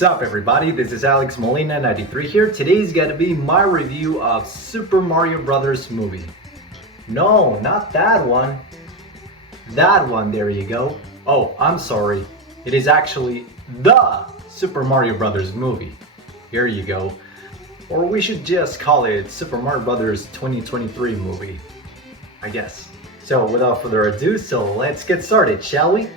What's up everybody, this is Alex Molina93 here. Today's gonna be my review of Super Mario Brothers movie. No, not that one. That one, there you go. Oh, I'm sorry. It is actually the Super Mario Brothers movie. Here you go. Or we should just call it Super Mario Brothers 2023 movie, I guess. So without further ado, let's get started, shall we?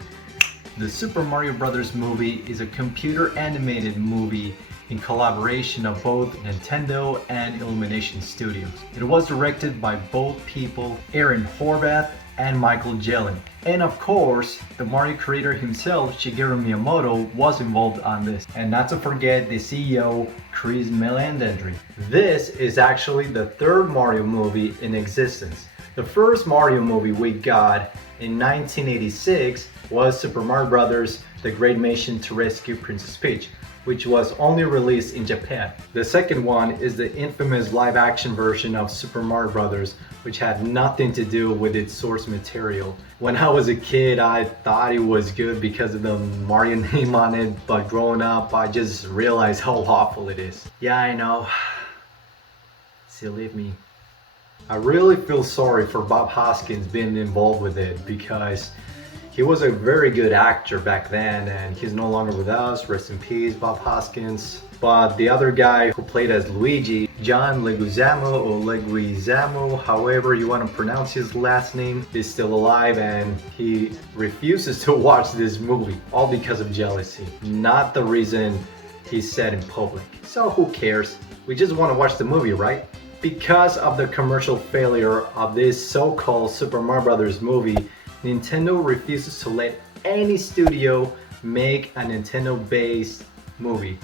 The Super Mario Brothers movie is a computer animated movie in collaboration of both Nintendo and Illumination Studios. It was directed by both people, Aaron Horvath and Michael Jelenic. And of course, the Mario creator himself, Shigeru Miyamoto, was involved on this. And not to forget the CEO, Chris Meledandri. This is actually the third Mario movie in existence. The first Mario movie we got in 1986 was Super Mario Brothers: The Great Mission to Rescue Princess Peach, which was only released in Japan. The second one is the infamous live-action version of Super Mario Brothers, which had nothing to do with its source material. When I was a kid, I thought it was good because of the Mario name on it, but growing up, I just realized how awful it is. Yeah, I know. Silly of me. I really feel sorry for Bob Hoskins being involved with it because he was a very good actor back then and he's no longer with us. Rest in peace, Bob Hoskins. But the other guy who played as Luigi, John Leguizamo or Leguizamo, however you want to pronounce his last name, is still alive and he refuses to watch this movie, all because of jealousy. Not the reason he said in public. So who cares? We just want to watch the movie, right? Because of the commercial failure of this so-called Super Mario Brothers movie, Nintendo refuses to let any studio make a Nintendo-based movie.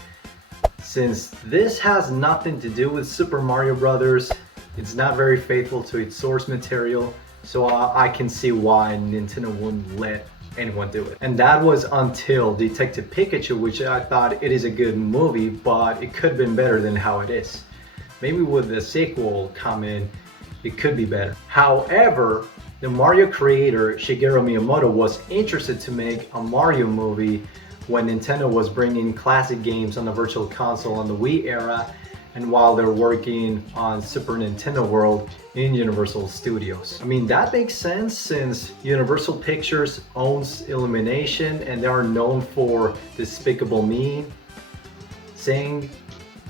Since this has nothing to do with Super Mario Brothers, it's not very faithful to its source material, so I can see why Nintendo wouldn't let anyone do it. And that was until Detective Pikachu, which I thought it is a good movie, but it could have been better than how it is. Maybe with the sequel coming, it could be better. However, the Mario creator, Shigeru Miyamoto, was interested to make a Mario movie when Nintendo was bringing classic games on the Virtual Console on the Wii era, and while they're working on Super Nintendo World in Universal Studios. I mean, that makes sense since Universal Pictures owns Illumination and they are known for Despicable Me, Sing,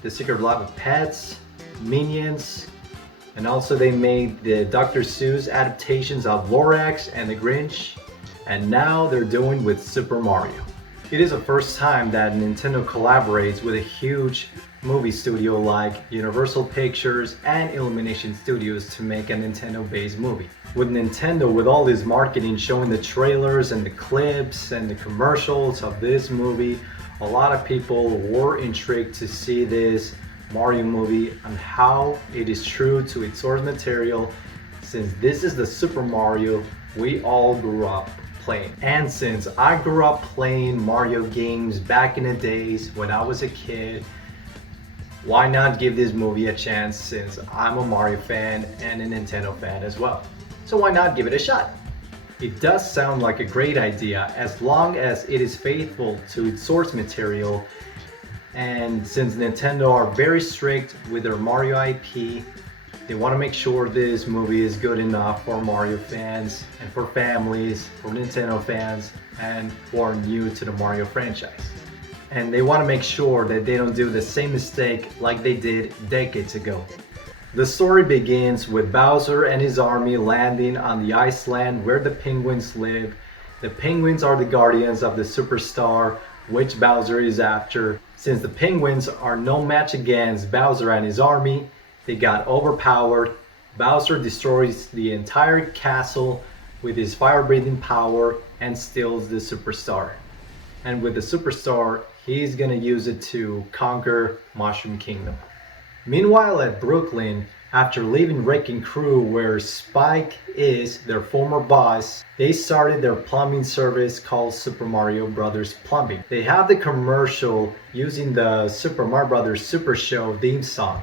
The Secret Life of Pets, Minions, and also they made the Dr. Seuss adaptations of Lorax and the Grinch, and now they're doing with Super Mario. It is the first time that Nintendo collaborates with a huge movie studio like Universal Pictures and Illumination Studios to make a Nintendo-based movie. With Nintendo, with all this marketing showing the trailers and the clips and the commercials of this movie, a lot of people were intrigued to see this Mario movie and how it is true to its source material, since this is the Super Mario we all grew up playing. And since I grew up playing Mario games back in the days when I was a kid, why not give this movie a chance since I'm a Mario fan and a Nintendo fan as well. So why not give it a shot? It does sound like a great idea as long as it is faithful to its source material. And since Nintendo are very strict with their Mario IP, they want to make sure this movie is good enough for Mario fans and for families, for Nintendo fans, and who are new to the Mario franchise. And they want to make sure that they don't do the same mistake like they did decades ago. The story begins with Bowser and his army landing on the Iceland where the penguins live. The penguins are the guardians of the superstar, which Bowser is after. Since the penguins are no match against Bowser and his army, they got overpowered. Bowser destroys the entire castle with his fire-breathing power and steals the superstar. And with the superstar, he's gonna use it to conquer Mushroom Kingdom. Meanwhile at Brooklyn, after leaving Wrecking Crew where Spike is their former boss, they started their plumbing service called Super Mario Brothers Plumbing. They have the commercial using the Super Mario Brothers Super Show theme song,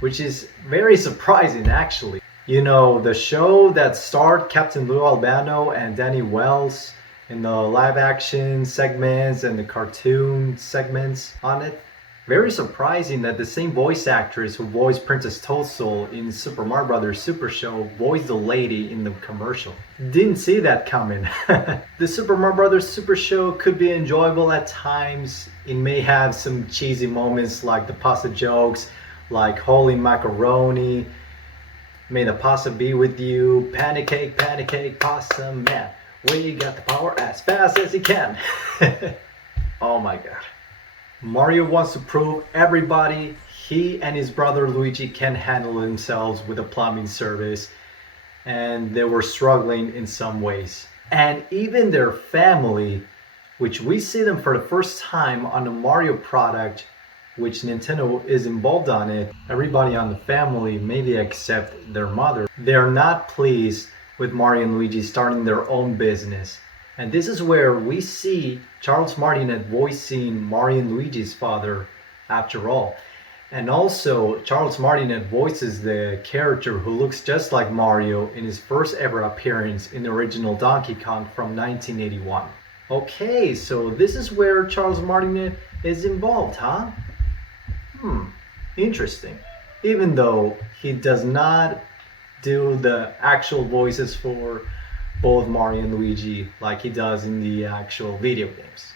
which is very surprising actually. You know, the show that starred Captain Lou Albano and Danny Wells in the live action segments and the cartoon segments on it. Very surprising that the same voice actress who voiced Princess Toadstool in Super Mario Bros. Super Show voiced the lady in the commercial. Didn't see that coming. The Super Mario Bros. Super Show could be enjoyable at times. It may have some cheesy moments like the pasta jokes, like holy macaroni, may the pasta be with you, pancake, pancake, pasta, man. We got the power as fast as you can. Oh my god. Mario wants to prove everybody he and his brother Luigi can handle themselves with a plumbing service, and they were struggling in some ways. And even their family, which we see them for the first time on the Mario product, which Nintendo is involved on it, everybody on the family, maybe except their mother, they're not pleased with Mario and Luigi starting their own business. And this is where we see Charles Martinet voicing Mario and Luigi's father after all. And also, Charles Martinet voices the character who looks just like Mario in his first ever appearance in the original Donkey Kong from 1981. Okay, so this is where Charles Martinet is involved, huh? Interesting. Even though he does not do the actual voices for both Mario and Luigi like he does in the actual video games.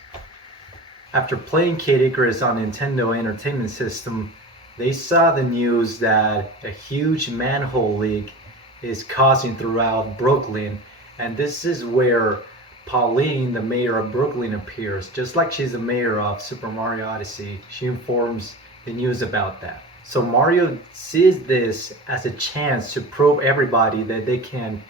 After playing Kid Icarus on Nintendo Entertainment System, they saw the news that a huge manhole leak is causing throughout Brooklyn, and this is where Pauline, the mayor of Brooklyn, appears. Just like she's the mayor of Super Mario Odyssey, she informs the news about that. So Mario sees this as a chance to prove everybody that they can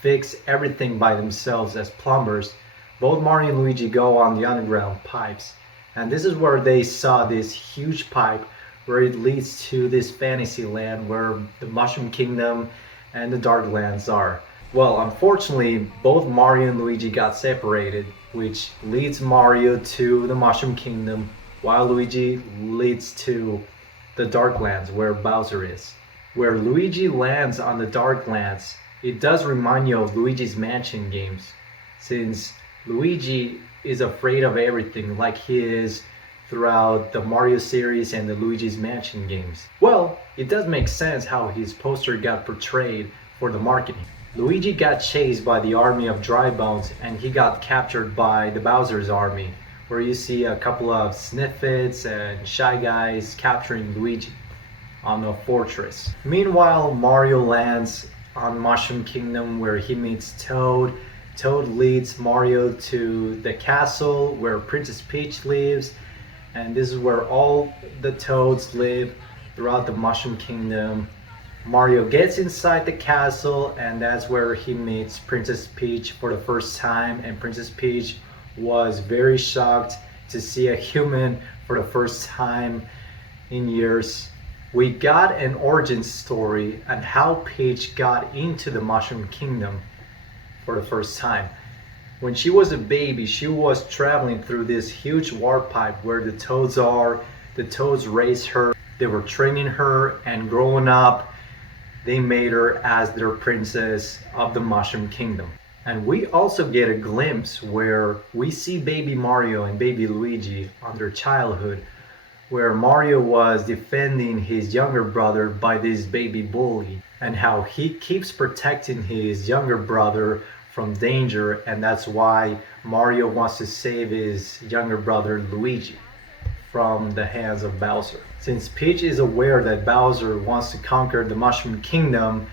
fix everything by themselves as plumbers. Both Mario and Luigi go on the underground pipes, and this is where they saw this huge pipe where it leads to this fantasy land where the Mushroom Kingdom and the Dark Lands are. Well, unfortunately, both Mario and Luigi got separated, which leads Mario to the Mushroom Kingdom, while Luigi leads to the Dark Lands where Bowser is. Where Luigi lands on the Dark Lands, it does remind you of Luigi's Mansion games, since Luigi is afraid of everything like he is throughout the Mario series and the Luigi's Mansion games. Well, it does make sense how his poster got portrayed for the marketing. Luigi got chased by the army of Dry Bones and he got captured by the Bowser's army, where you see a couple of Sniffits and Shy Guys capturing Luigi on a fortress. Meanwhile, Mario lands on Mushroom Kingdom where he meets Toad. Toad leads Mario to the castle where Princess Peach lives, and this is where all the Toads live throughout the Mushroom Kingdom. Mario gets inside the castle, and that's where he meets Princess Peach for the first time, and Princess Peach was very shocked to see a human for the first time in years. We got an origin story on how Peach got into the Mushroom Kingdom for the first time. When she was a baby, she was traveling through this huge warp pipe where the Toads are. The Toads raised her, they were training her, and growing up, they made her as their princess of the Mushroom Kingdom. And we also get a glimpse where we see baby Mario and baby Luigi on their childhood, where Mario was defending his younger brother by this baby bully, and how he keeps protecting his younger brother from danger, and that's why Mario wants to save his younger brother Luigi from the hands of Bowser. Since Peach is aware that Bowser wants to conquer the Mushroom Kingdom,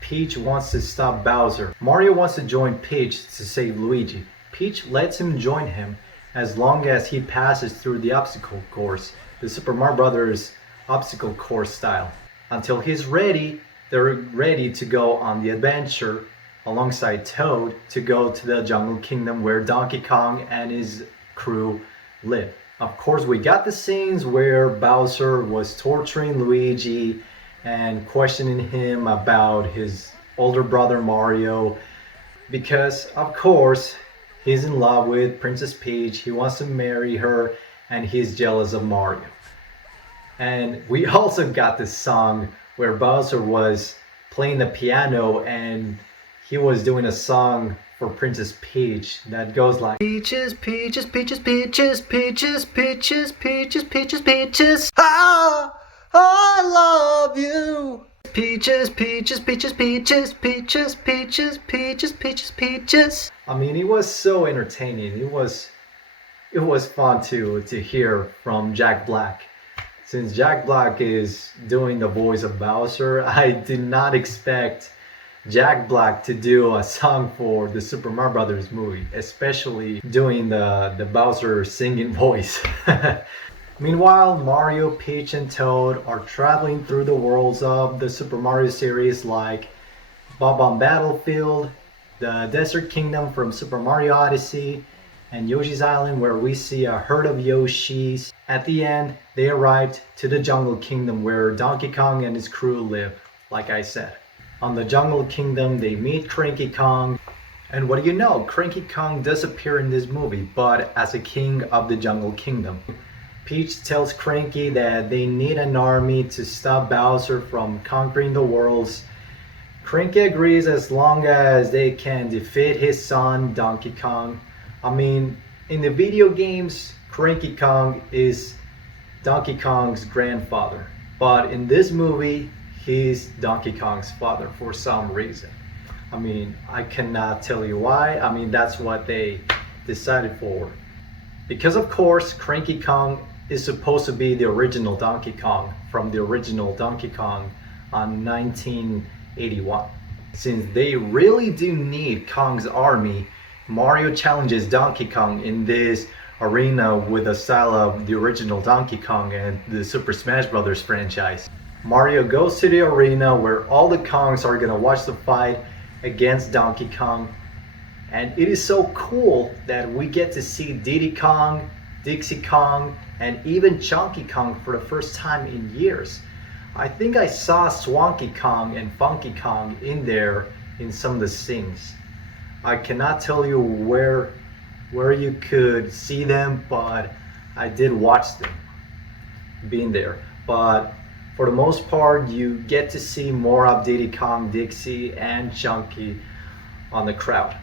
Peach wants to stop Bowser. Mario wants to join Peach to save Luigi. Peach lets him join him as long as he passes through the obstacle course, the Super Mario Bros. Obstacle course style. Until he's ready, they're ready to go on the adventure alongside Toad to go to the Jungle Kingdom where Donkey Kong and his crew live. Of course, we got the scenes where Bowser was torturing Luigi and questioning him about his older brother Mario, because of course he's in love with Princess Peach, he wants to marry her, and he's jealous of Mario. And we also got this song where Bowser was playing the piano and he was doing a song for Princess Peach that goes like peaches, peaches, peaches, peaches, peaches, peaches, peaches, peaches, peaches. Ah, I love you. Peaches, peaches, peaches, peaches, peaches, peaches, peaches, peaches, peaches. I mean, it was so entertaining. It was fun to hear from Jack Black. Since Jack Black is doing the voice of Bowser, I did not expect Jack Black to do a song for the Super Mario Brothers movie, especially doing the Bowser singing voice. Meanwhile, Mario, Peach, and Toad are traveling through the worlds of the Super Mario series like Bob-omb Battlefield, the Desert Kingdom from Super Mario Odyssey, and Yoshi's Island, where we see a herd of Yoshis. At the end, they arrived to the Jungle Kingdom where Donkey Kong and his crew live, like I said. On the Jungle Kingdom, they meet Cranky Kong. And what do you know? Cranky Kong does appear in this movie, but as a king of the Jungle Kingdom. Peach tells Cranky that they need an army to stop Bowser from conquering the worlds. Cranky agrees as long as they can defeat his son, Donkey Kong. I mean, in the video games, Cranky Kong is Donkey Kong's grandfather. But in this movie, he's Donkey Kong's father for some reason. I mean, I cannot tell you why. I mean, that's what they decided for. Because of course, Cranky Kong is supposed to be the original Donkey Kong from the original Donkey Kong on 1981. Since they really do need Kong's army, Mario challenges Donkey Kong in this arena with the style of the original Donkey Kong and the Super Smash Bros. Franchise. Mario goes to the arena where all the Kongs are gonna watch the fight against Donkey Kong. And it is so cool that we get to see Diddy Kong, Dixie Kong, and even Chunky Kong for the first time in years. I think I saw Swanky Kong and Funky Kong in there in some of the scenes. I cannot tell you where you could see them, but I did watch them being there. But for the most part, you get to see more of Diddy Kong, Dixie, and Chunky on the crowd.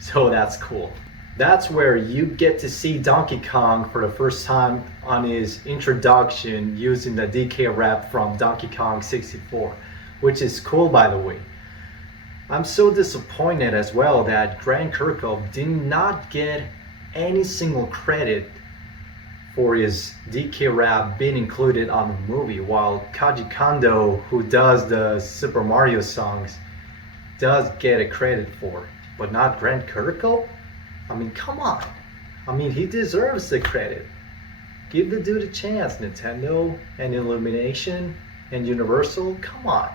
So that's cool. That's where you get to see Donkey Kong for the first time on his introduction using the DK rap from Donkey Kong 64, which is cool, by the way. I'm so disappointed as well that Grant Kirkhope did not get any single credit for his DK rap being included on the movie, while Kaji Kondo, who does the Super Mario songs, does get a credit for it, but not Grant Kirkhope? I mean, come on. I mean, he deserves the credit. Give the dude a chance, Nintendo and Illumination and Universal. Come on.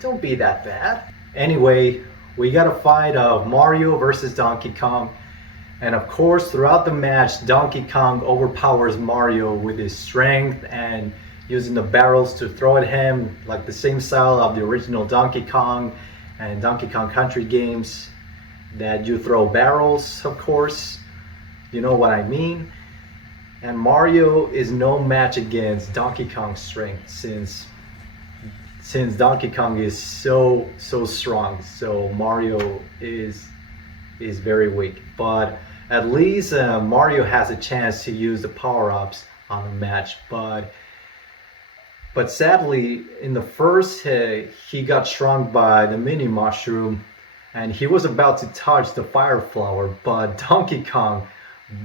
Don't be that bad. Anyway, we got a fight of Mario versus Donkey Kong. And of course, throughout the match, Donkey Kong overpowers Mario with his strength and using the barrels to throw at him, like the same style of the original Donkey Kong and Donkey Kong Country games, that you throw barrels, of course. You know what I mean. And Mario is no match against Donkey Kong's strength, since Donkey Kong is so strong, so Mario is very weak. But at least Mario has a chance to use the power-ups on the match. But sadly, in the first hit, he got shrunk by the mini mushroom, and he was about to touch the fire flower, but Donkey Kong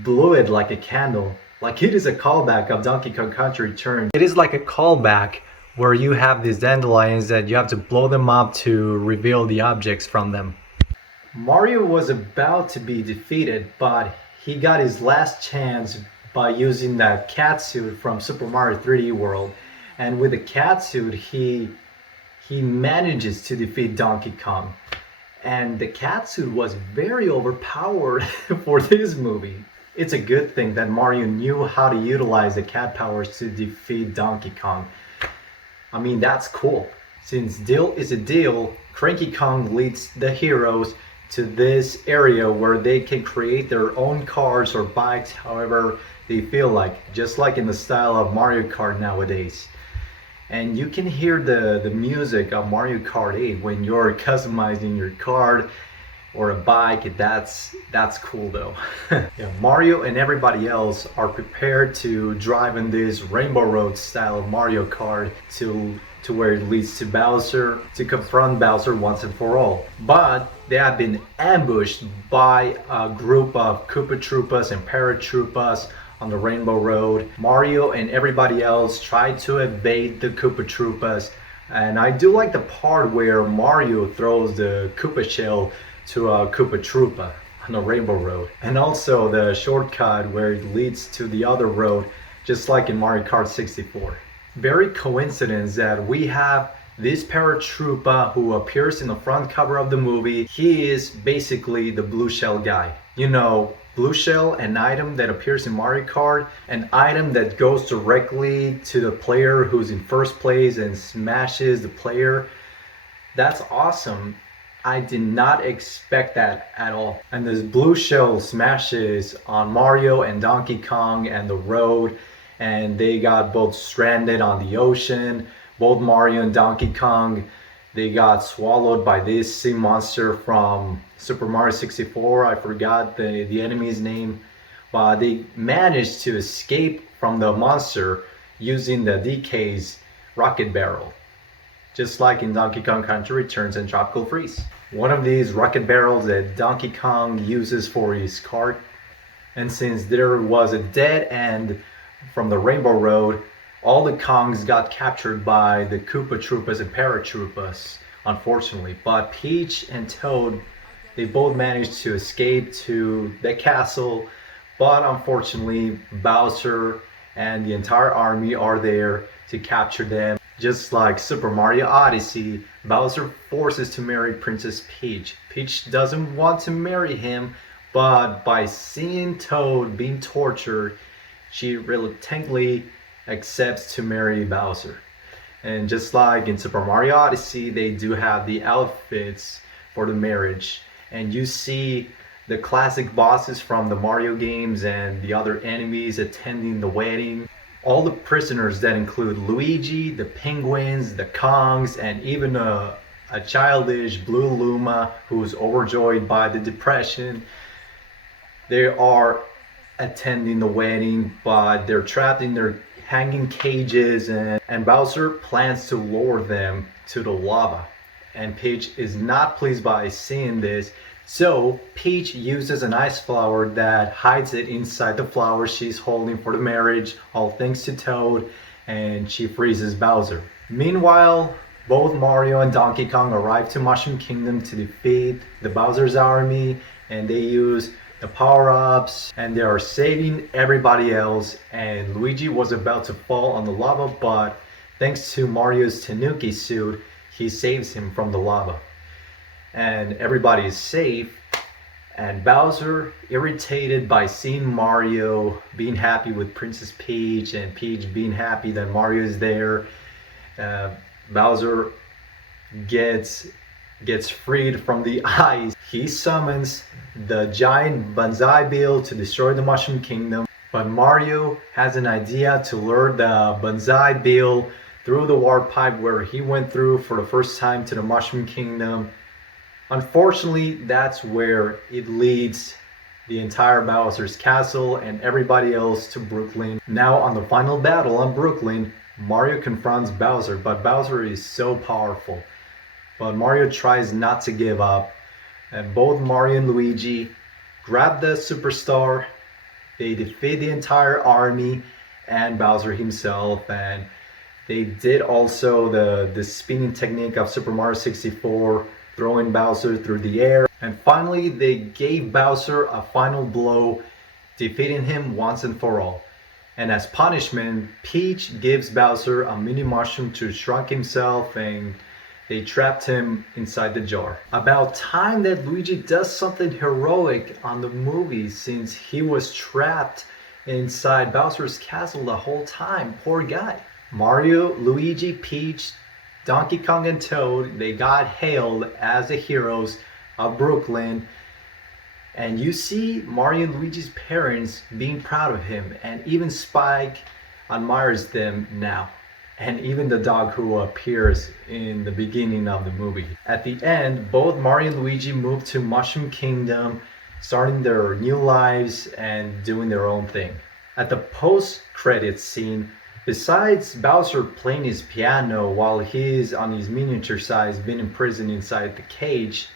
blew it like a candle. Like, it is a callback of Donkey Kong Country Returns. It is like a callback where you have these dandelions that you have to blow them up to reveal the objects from them. Mario was about to be defeated, but he got his last chance by using that cat suit from Super Mario 3D World. And with the cat suit, he manages to defeat Donkey Kong. And the cat suit was very overpowered for this movie. It's a good thing that Mario knew how to utilize the cat powers to defeat Donkey Kong. I mean, that's cool. Since deal is a deal, Cranky Kong leads the heroes to this area where they can create their own cars or bikes however they feel like, just like in the style of Mario Kart nowadays. And you can hear the music of Mario Kart 8 when you're customizing your card or a bike. That's cool though. Yeah, Mario and everybody else are prepared to drive in this Rainbow Road style of Mario Kart to where it leads to Bowser, to confront Bowser once and for all. But they have been ambushed by a group of Koopa Troopas and Paratroopas on the Rainbow Road. Mario and everybody else try to evade the Koopa Troopas, and I do like the part where Mario throws the Koopa shell to a Koopa Troopa on the Rainbow Road, and also the shortcut where it leads to the other road, just like in Mario Kart 64. Very coincidence that we have this paratroopa who appears in the front cover of the movie. He is basically the blue shell guy. You know, blue shell, an item that appears in Mario Kart, an item that goes directly to the player who's in first place and smashes the player. That's awesome. I did not expect that at all. And this blue shell smashes on Mario and Donkey Kong and the road, and they got both stranded on the ocean. Both Mario and Donkey Kong, they got swallowed by this sea monster from Super Mario 64. I forgot the enemy's name, but they managed to escape from the monster using the DK's rocket barrel, just like in Donkey Kong Country Returns and Tropical Freeze. One of these rocket barrels that Donkey Kong uses for his cart. And since there was a dead end from the Rainbow Road, all the Kongs got captured by the Koopa Troopas and Paratroopas, unfortunately. But Peach and Toad, they both managed to escape to the castle, but unfortunately Bowser and the entire army are there to capture them. Just like Super Mario Odyssey, Bowser forces to marry Princess Peach. Peach doesn't want to marry him, but by seeing Toad being tortured, she reluctantly accepts to marry Bowser. And just like in Super Mario Odyssey, they do have the outfits for the marriage. And you see the classic bosses from the Mario games and the other enemies attending the wedding. All the prisoners that include Luigi, the penguins, the Kongs, and even a childish Blue Luma who's overjoyed by the depression. They are attending the wedding, but they're trapped in their hanging cages, and Bowser plans to lure them to the lava. And Peach is not pleased by seeing this, so Peach uses an ice flower that hides it inside the flower she's holding for the marriage, all thanks to Toad, and she freezes Bowser. Meanwhile, both Mario and Donkey Kong arrive to Mushroom Kingdom to defeat the Bowser's army, and they use the power-ups, and they are saving everybody else. And Luigi was about to fall on the lava, but thanks to Mario's Tanuki suit, he saves him from the lava. And everybody is safe, and Bowser, irritated by seeing Mario being happy with Princess Peach and Peach being happy that Mario is there, Bowser gets freed from the ice. He summons the giant Banzai Bill to destroy the Mushroom Kingdom, but Mario has an idea to lure the Banzai Bill through the warp pipe where he went through for the first time to the Mushroom Kingdom. Unfortunately, that's where it leads the entire Bowser's castle and everybody else to Brooklyn. Now on the final battle on Brooklyn, Mario confronts Bowser, but Bowser is so powerful. But Mario tries not to give up, and both Mario and Luigi grab the superstar. They defeat the entire army and Bowser himself, and they did also the spinning technique of Super Mario 64, throwing Bowser through the air. And finally, they gave Bowser a final blow, defeating him once and for all. And as punishment, Peach gives Bowser a mini mushroom to shrunk himself, and they trapped him inside the jar. About time that Luigi does something heroic on the movie, since he was trapped inside Bowser's castle the whole time. Poor guy. Mario, Luigi, Peach, Donkey Kong, and Toad, they got hailed as the heroes of Brooklyn. And you see Mario and Luigi's parents being proud of him, and even Spike admires them now. and even the dog who appears in the beginning of the movie. At the end, both Mario and Luigi move to Mushroom Kingdom, starting their new lives and doing their own thing. At the post-credits scene, besides Bowser playing his piano while he's on his miniature size being imprisoned inside the cage,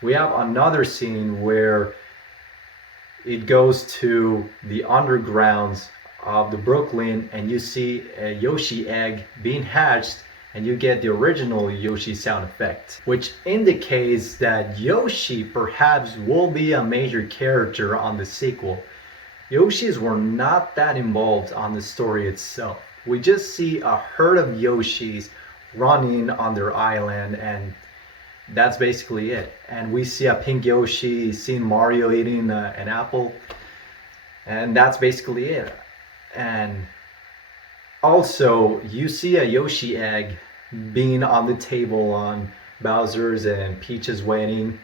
we have another scene where it goes to the undergrounds of the Brooklyn and you see a Yoshi egg being hatched and you get the original Yoshi sound effect, which indicates that Yoshi perhaps will be a major character on the sequel. Yoshis were not that involved on the story itself. We just see a herd of Yoshis running on their island and that's basically it. And we see a pink Yoshi seeing Mario eating an apple, and that's basically it. And also, you see a Yoshi egg being on the table on Bowser's and Peach's wedding,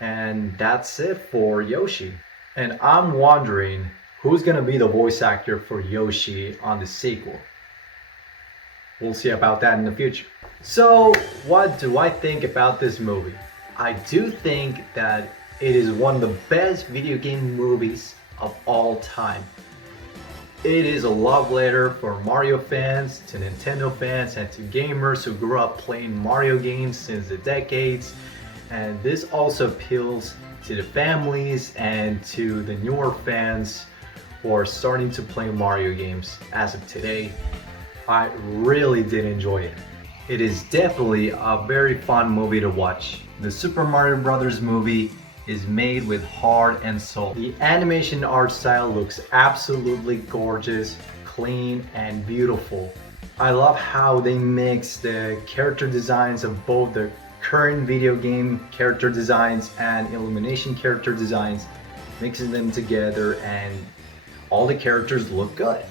and that's it for Yoshi. And I'm wondering who's gonna be the voice actor for Yoshi on the sequel. We'll see about that in the future. So, what do I think about this movie? I do think that it is one of the best video game movies of all time. It is a love letter for Mario fans, to Nintendo fans, and to gamers who grew up playing Mario games since the decades. And this also appeals to the families and to the newer fans who are starting to play Mario games as of today. I really did enjoy it. It is definitely a very fun movie to watch. The Super Mario Bros. Movie is made with heart and soul. The animation art style looks absolutely gorgeous, clean, and beautiful. I love how they mix the character designs of both the current video game character designs and Illumination character designs, mixing them together, and all the characters look good.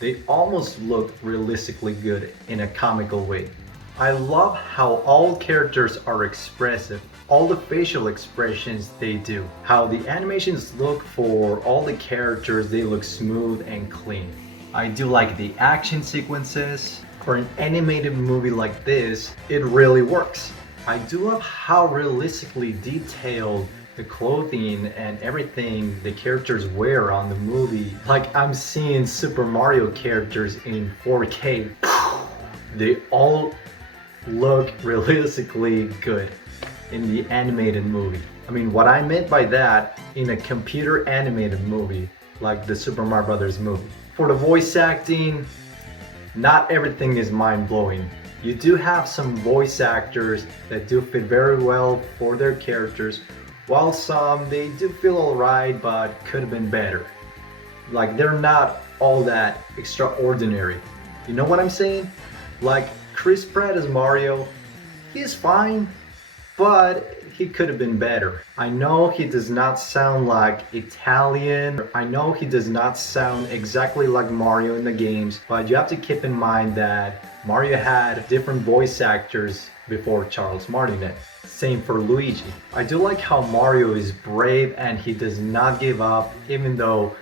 They almost look realistically good in a comical way. I love how all characters are expressive, all the facial expressions they do, how the animations look for all the characters, they look smooth and clean. I do like the action sequences. For an animated movie like this, it really works. I do love how realistically detailed the clothing and everything the characters wear on the movie. Like I'm seeing Super Mario characters in 4K. They all look realistically good in the animated movie. I mean, what I meant by that, in a computer animated movie like the Super Mario Brothers movie. For the voice acting, not everything is mind-blowing. You do have some voice actors that do fit very well for their characters, while some they do feel alright but could have been better. Like they're not all that extraordinary. You know what I'm saying? Like Chris Pratt as Mario, he's fine, but he could have been better. I know he does not sound like Italian. I know he does not sound exactly like Mario in the games, but you have to keep in mind that Mario had different voice actors before Charles Martinet. Same for Luigi. I do like how Mario is brave and he does not give up, even though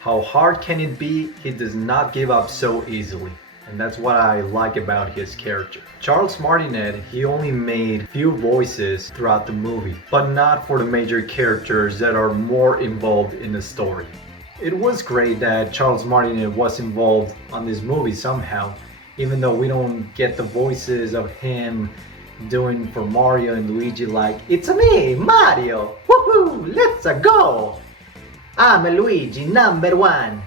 how hard can it be, he does not give up so easily. And that's what I like about his character. Charles Martinet, he only made few voices throughout the movie, but not for the major characters that are more involved in the story. It was great that Charles Martinet was involved on this movie somehow, even though we don't get the voices of him doing for Mario and Luigi like, "It's me, Mario! Woohoo! Let's go! I'm Luigi #1!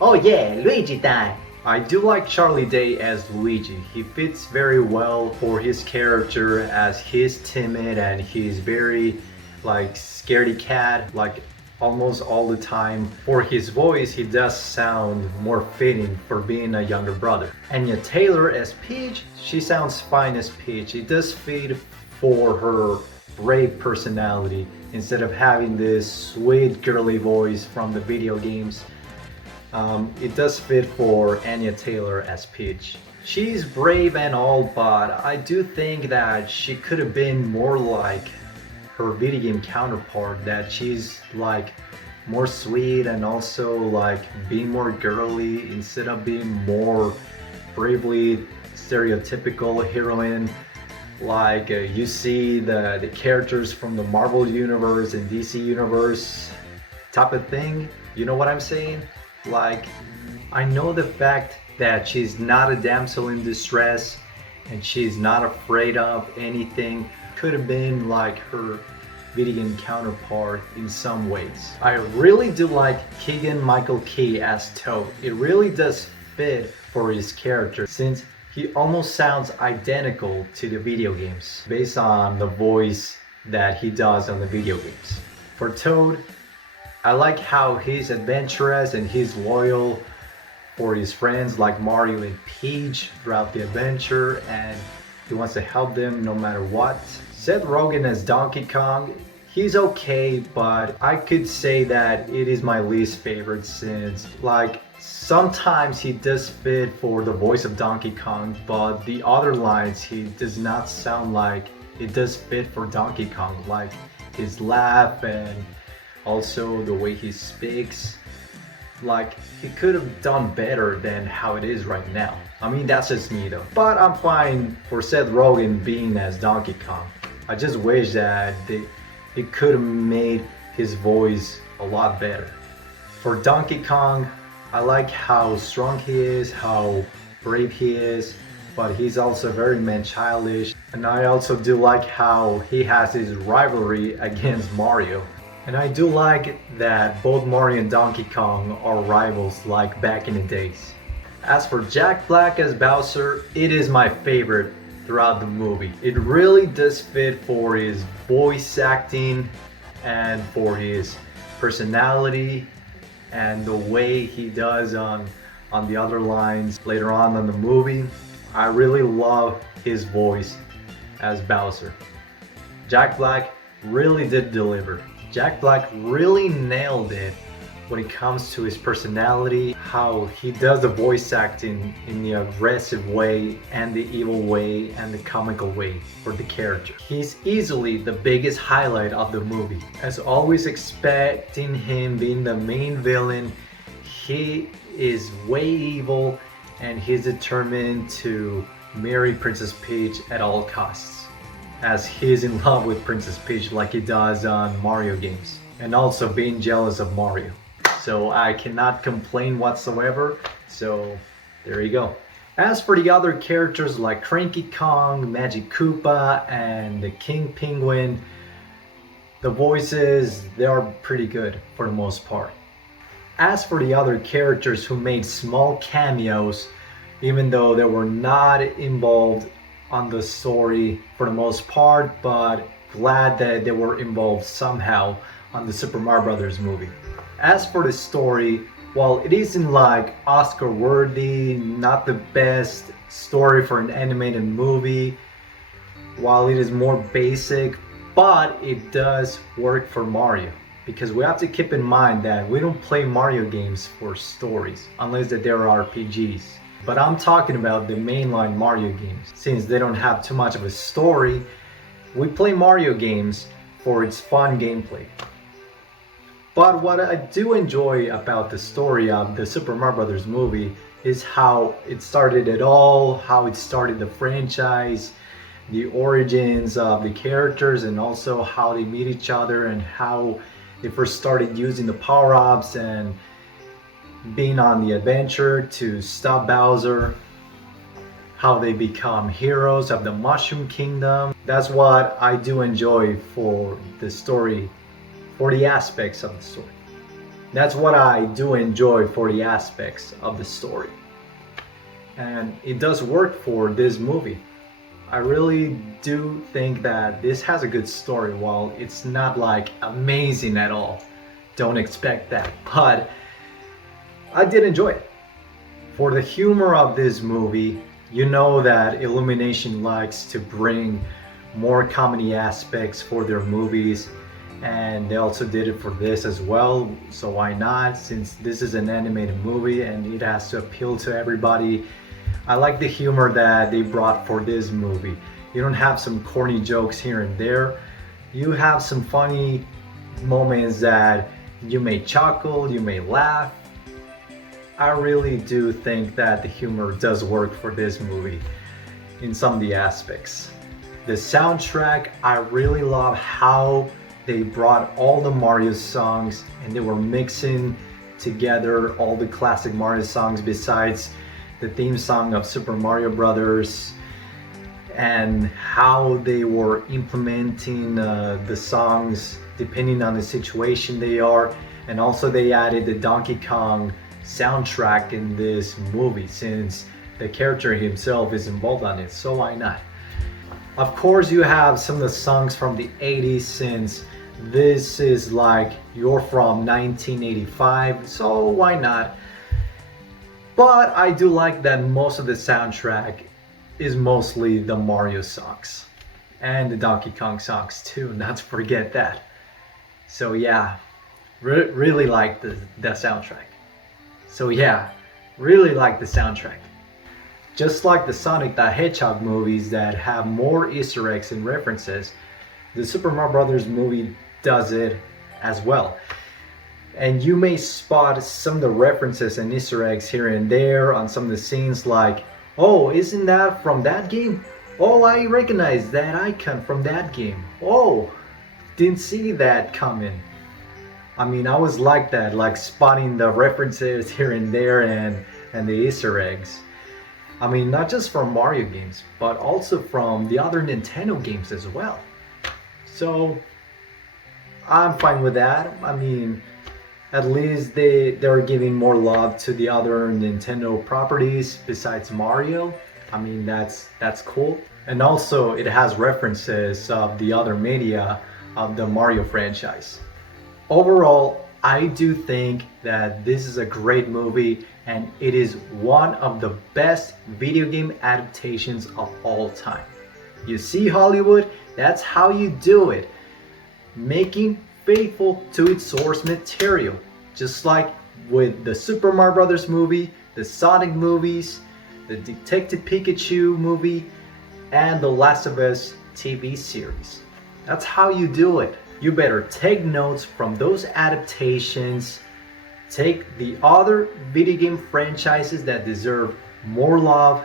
Oh yeah, Luigi time!" I do like Charlie Day as Luigi. He fits very well for his character, as he's timid and he's very like scaredy cat, like almost all the time. For his voice, he does sound more fitting for being a younger brother. Anya Taylor as Peach, she sounds fine as Peach. It does fit for her brave personality instead of having this sweet girly voice from the video games. It does fit for Anya Taylor as Peach. She's brave and all, but I do think that she could have been more like her video game counterpart, that she's like more sweet and also like being more girly instead of being more bravely stereotypical heroine like you see the characters from the Marvel universe and DC universe type of thing. You know what I'm saying? Like, I know the fact that she's not a damsel in distress and she's not afraid of anything. Could have been like her Vidian counterpart in some ways. I really do like Keegan-Michael Key as Toad. It really does fit for his character since he almost sounds identical to the video games based on the voice that he does on the video games. For Toad, I like how he's adventurous and he's loyal for his friends like Mario and Peach throughout the adventure, and he wants to help them no matter what. Seth Rogen as Donkey Kong, he's okay, but I could say that it is my least favorite since like sometimes he does fit for the voice of Donkey Kong, but the other lines he does not sound like it does fit for Donkey Kong, like his laugh and also the way he speaks. Like, he could have done better than how it is right now. I mean, that's just me though. But I'm fine for Seth Rogen being as Donkey Kong. I just wish that he could have made his voice a lot better. For Donkey Kong, I like how strong he is, how brave he is, but he's also very man-childish. And I also do like how he has his rivalry against Mario. And I do like that both Mario and Donkey Kong are rivals like back in the days. As for Jack Black as Bowser, it is my favorite throughout the movie. It really does fit for his voice acting and for his personality and the way he does on the other lines later on in the movie. I really love his voice as Bowser. Jack Black really did deliver. Jack Black really nailed it when it comes to his personality, how he does the voice acting in the aggressive way and the evil way and the comical way for the character. He's easily the biggest highlight of the movie. As always expecting him being the main villain, he is way evil and he's determined to marry Princess Peach at all costs, as he's in love with Princess Peach like he does on Mario games, and also being jealous of Mario. So I cannot complain whatsoever, so there you go. As for the other characters like Cranky Kong, Magic Koopa, and the King Penguin, the voices, they are pretty good for the most part. As for the other characters who made small cameos, even though they were not involved on the story for the most part, but glad that they were involved somehow on the Super Mario Brothers movie. As for the story, while it isn't like Oscar worthy, not the best story for an animated movie, while it is more basic, but it does work for Mario. Because we have to keep in mind that we don't play Mario games for stories, unless that they're RPGs. But I'm talking about the mainline Mario games. Since they don't have too much of a story, we play Mario games for its fun gameplay. But what I do enjoy about the story of the Super Mario Brothers movie is how it started it all, how it started the franchise, the origins of the characters, and also how they meet each other and how they first started using the power-ups and being on the adventure to stop Bowser, how they become heroes of the Mushroom Kingdom. That's what I do enjoy for the story, for the aspects of the story. That's what I do enjoy for the aspects of the story. And it does work for this movie. I really do think that this has a good story. While it's not like amazing at all, don't expect that, but I did enjoy it. For the humor of this movie, you know that Illumination likes to bring more comedy aspects for their movies, and they also did it for this as well, so why not, since this is an animated movie and it has to appeal to everybody. I like the humor that they brought for this movie. You don't have some corny jokes here and there. You have some funny moments that You may chuckle, you may laugh. I really do think that the humor does work for this movie in some of the aspects. The soundtrack, I really love how they brought all the Mario songs and they were mixing together all the classic Mario songs besides the theme song of Super Mario Brothers, and how they were implementing the songs depending on the situation they are. And also they added the Donkey Kong soundtrack in this movie since the character himself is involved on it, so why not? Of course you have some of the songs from the 80s since this is like you're from 1985, so why not? But I do like that most of the soundtrack is mostly the Mario songs and the Donkey Kong songs too, not to forget that. So yeah, really like the soundtrack. So yeah, really like the soundtrack. Just like the Sonic the Hedgehog movies that have more Easter eggs and references, the Super Mario Brothers movie does it as well. And you may spot some of the references and Easter eggs here and there on some of the scenes, like, oh, isn't that from that game? Oh, I recognize that icon from that game. Oh, didn't see that coming. I mean, I was like that, like spotting the references here and there and the Easter eggs. I mean, not just from Mario games, but also from the other Nintendo games as well. So, I'm fine with that. I mean, at least they're giving more love to the other Nintendo properties besides Mario. I mean, that's cool. And also, it has references of the other media of the Mario franchise. Overall, I do think that this is a great movie and it is one of the best video game adaptations of all time. You see, Hollywood, that's how you do it. Making faithful to its source material. Just like with the Super Mario Brothers movie, the Sonic movies, the Detective Pikachu movie, and the Last of Us TV series. That's how you do it. You better take notes from those adaptations. Take the other video game franchises that deserve more love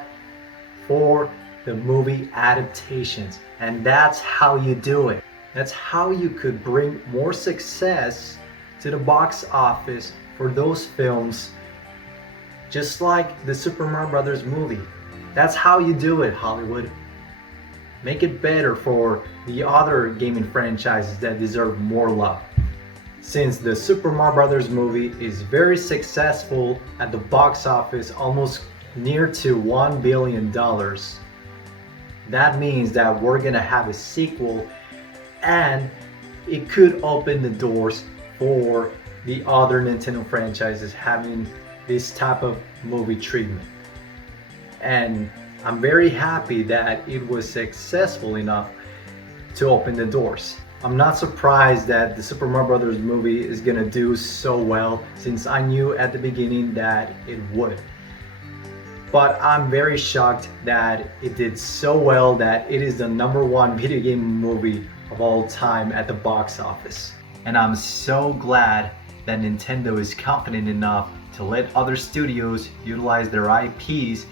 for the movie adaptations. And that's how you do it. That's how you could bring more success to the box office for those films, just like the Super Mario Brothers movie. That's how you do it, Hollywood. Make it better for the other gaming franchises that deserve more love. Since the Super Mario Brothers movie is very successful at the box office, almost near to $1 billion, that means that we're gonna have a sequel and it could open the doors for the other Nintendo franchises having this type of movie treatment. And I'm very happy that it was successful enough to open the doors. I'm not surprised that the Super Mario Brothers movie is gonna do so well, since I knew at the beginning that it would. But I'm very shocked that it did so well that it is the #1 video game movie of all time at the box office. And I'm so glad that Nintendo is confident enough to let other studios utilize their IPs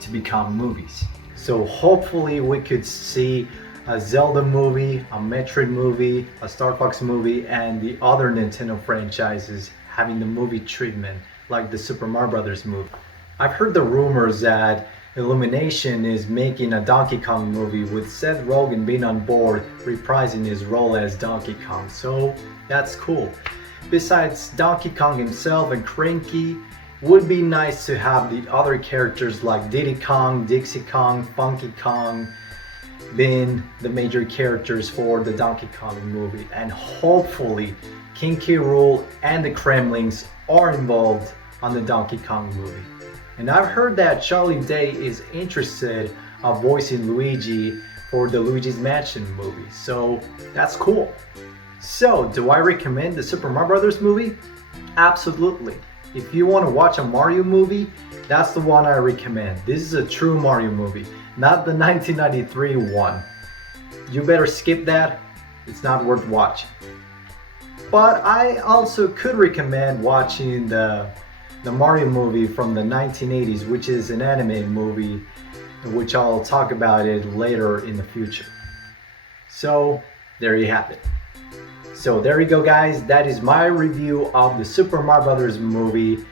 to become movies. So hopefully we could see a Zelda movie, a Metroid movie, a Star Fox movie, and the other Nintendo franchises having the movie treatment like the Super Mario Brothers movie. I've heard the rumors that Illumination is making a Donkey Kong movie with Seth Rogen being on board reprising his role as Donkey Kong, so that's cool. Besides Donkey Kong himself and Cranky, would be nice to have the other characters like Diddy Kong, Dixie Kong, Funky Kong being the major characters for the Donkey Kong movie. And hopefully King K. Rool and the Kremlings are involved on the Donkey Kong movie. And I've heard that Charlie Day is interested of voicing Luigi for the Luigi's Mansion movie, so that's cool. So, do I recommend the Super Mario Brothers movie? Absolutely. If you want to watch a Mario movie, that's the one I recommend. This is a true Mario movie, not the 1993 one. You better skip that, it's not worth watching. But I also could recommend watching the Mario movie from the 1980s, which is an anime movie, which I'll talk about it later in the future. So there you have it. So there you go, guys. That is my review of the Super Mario Brothers movie.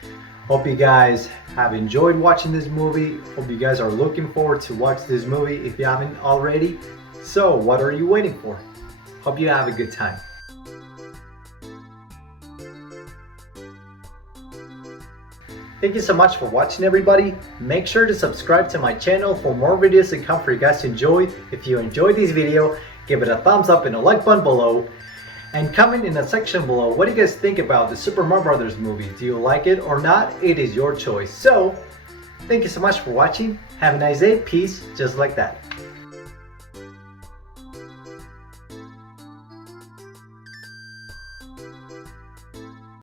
Hope you guys have enjoyed watching this movie. Hope you guys are looking forward to watch this movie if you haven't already. So what are you waiting for? Hope you have a good time. Thank you so much for watching, everybody. Make sure to subscribe to my channel for more videos to come for you guys to enjoy. If you enjoyed this video, give it a thumbs up and a like button below. And comment in the section below, what do you guys think about the Super Mario Brothers movie? Do you like it or not? It is your choice. So, thank you so much for watching. Have a nice day. Peace. Just like that.